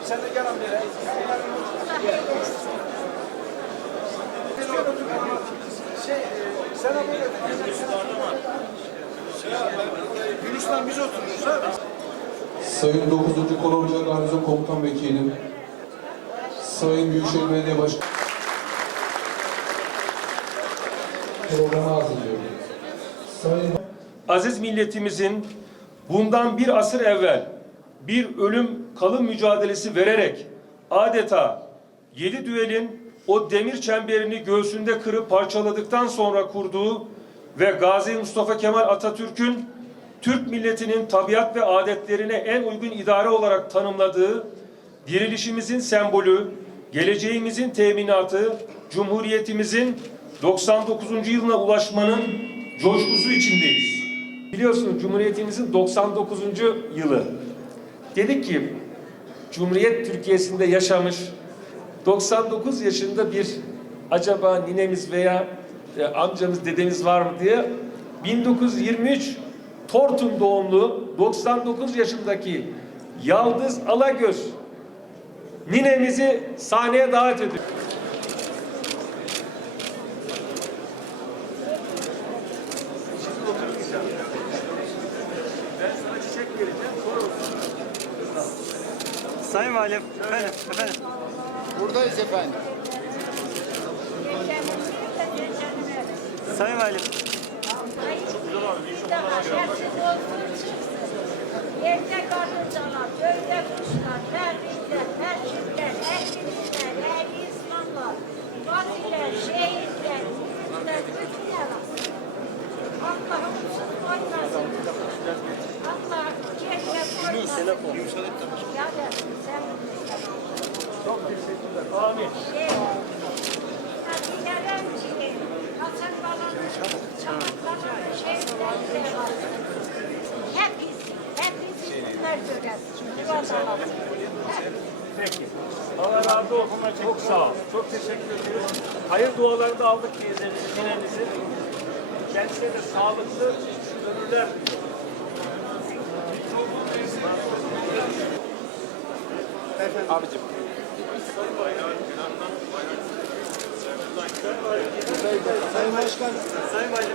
Abi sen de gel amca. Şey, e, sen abi Gülüşten biz oturuyoruz abi. Sayın 9. Kolordu Garnizon Komutan Vekilim, Sayın Büyükşehir Belediye Başkanı, hazırlıyorum. Sayın aziz milletimizin bundan bir asır evvel bir ölüm kalım mücadelesi vererek adeta yedi düelin o demir çemberini göğsünde kırıp parçaladıktan sonra kurduğu ve Gazi Mustafa Kemal Atatürk'ün Türk milletinin tabiat ve adetlerine en uygun idare olarak tanımladığı dirilişimizin sembolü, geleceğimizin teminatı, Cumhuriyetimizin 99. yılına ulaşmanın coşkusu içindeyiz. Biliyorsunuz Cumhuriyetimizin 99. yılı. Dedik ki Cumhuriyet Türkiye'sinde yaşamış 99 yaşında bir acaba ninemiz veya e, amcamız dedemiz var mı diye 1923 Tortum doğumlu 99 yaşındaki Yaldız Alagöz ninemizi sahneye davet ediyor. Ben sana çiçek vereceğim. Sayın Valim, efendim, efendim. Buradayız efendim. Sayın Valim. Evde karıncalar, gölde kuşlar, Yani sen çok. Peki. Allah razı olsun. Çok sağ ol. Çok teşekkür ediyoruz. Hayır dualarını da aldık teyzemizin, ninenizin. Kendisine de sağlıklı ömürler Abicim. Sayın Valim.